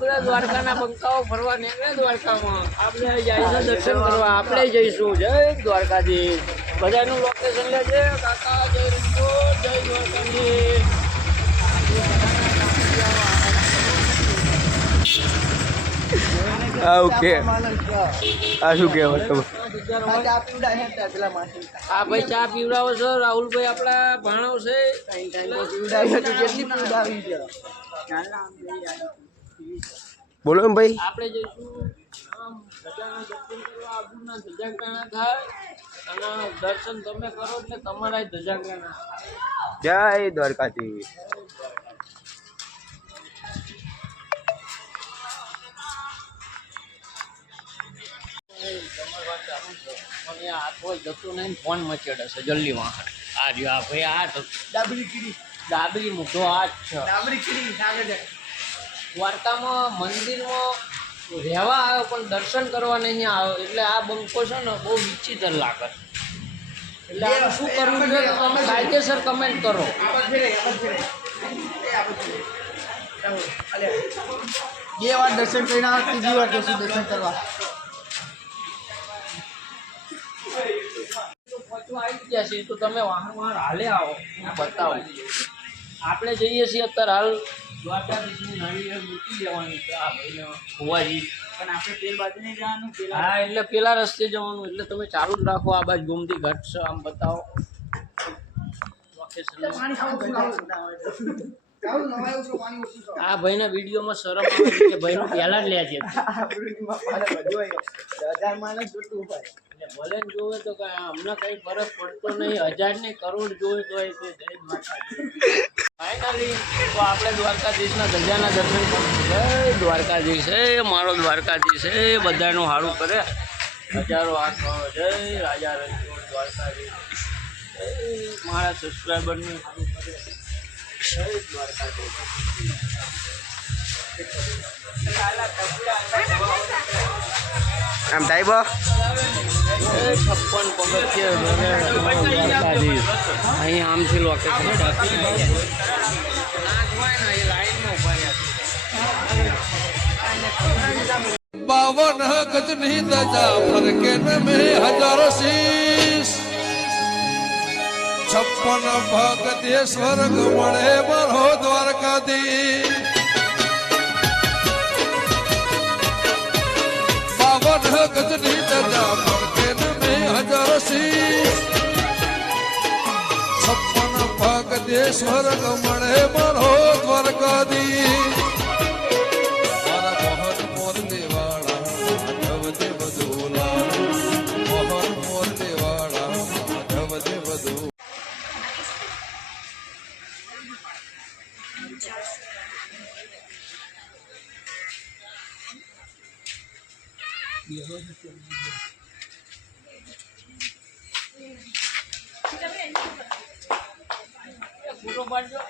બધા દ્વારકાના બંકાઓ ફરવા નીકળે દ્વારકામાં. આપણે જઈશું દર્શન કરવા, આપણે જઈશું. જય દ્વારકાધીશ. બધાનું લોકેશન લેજે કાકા. જય રંગો, જય દ્વારકાધીશ. ઓકે આ શું કહેવાય તમે? આ ભાઈ ચા પીવડાવો છે રાહુલભાઈ, આપણા ભાણો છે. બોલો એમ ભાઈ. આપણે જઈશું આમ ધજાના દર્શન કરવા. આબુના ધજાગરાણા થાય અને દર્શન તમે કરો એટલે તમારા ધજાગરાણા. જય દ્વારકાધીશ. જતું નહીં ફોન મચેડે છે જલ્દી વાહન. આ જો આ ભાઈ આ ડાબરી મૂકો આ છે. દ્વારકામાં મંદિરમાં રહેવા આવ્યો પણ દર્શન કરવા નહીં આવ્યો એટલે આ બંકો છે ને બહુ વિચિત્ર લાગે. એટલે આપણે શું કરવું જોઈએ તમે કાયદેસર કમેન્ટ કરો. 2 વાર દર્શન કરીને આવે, 3જી વાર દર્શન કરવા. આવી ગયા છે તો તમે વાહન હાલે આવો બતાવો. આપણે જઈએ છીએ અત્યારે હાલ દ્વારકાધીશની નળી મૂકી દેવાની છે આ ભાઈને હોવાજી. પણ આપણે પેલ બાજુ નહીં જવાનું. હા એટલે પેલા રસ્તે જવાનું. એટલે તમે ચાલુ જ રાખો. આ બાજુ ગોમતી ઘાટ છે આમ બતાવો લોકેશન. આ ભાઈના વિડીયોમાં શરમ આવે છે કે ભાઈનું પહેલા જ લે છે. ભલે જોવે તો અમને કઈ ફરક પડતો નહીં. 1000 ને કરોડ જોવે તો ફાઇનલી તો આપણે દ્વારકાધીશના ધજાના દર્શન કરીશું. જય દ્વારકાધીશ. મારો દ્વારકાધીશ બધાનું સારું કરે. હજારો આંખો. જય રાજા રણછોડ દ્વારકાધીશ. મારા સબસ્ક્રાઈબરનું સારું કરે. જય દ્વારકાધીશ. આમ ટાઈબો 56 પગથિયા અહીં આમથી લોકેશન. बावन गजनी दजा फरके में हजारों शीश 56 भगत स्वर्ग मणे बरो द्वारकाधीश. 52 गजनी दजा फरके में हजारों शीश 56 भगत स्वर्ग मणे बरो द्वारकाधीश. ફોટો પાડજો.